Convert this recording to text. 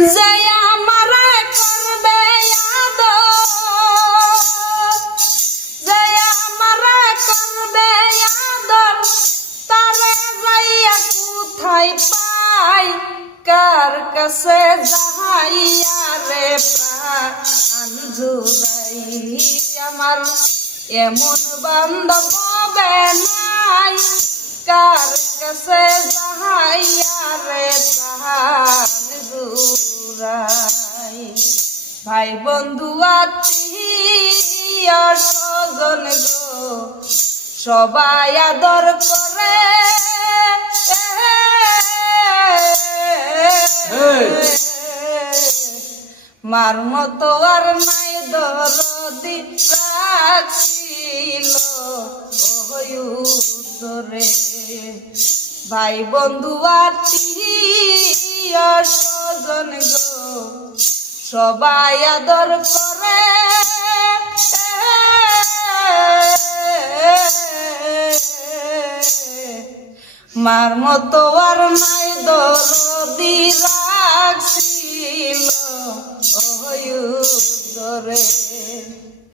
যে আমারে করবে আদর, যে আমারে করবে আদর, তারে যাইয়া কোথায় পাই, কার কাছে যাইয়া রে প্রাণ জুড়াই। আমার এমন বান্ধব হবে নাই, কার কাছে যাইয়া রে প্রাণ জুড়াই। ভাই বন্ধু আত্মীয় স্বজন গো, সবাই আদর করে, মার মতো আর নাই দরদি রাখছিল ওরে। ভাই বন্ধু আত্মীয় স্বজন গো, সবাই আদর করে, মার মতো আর নাই দরদি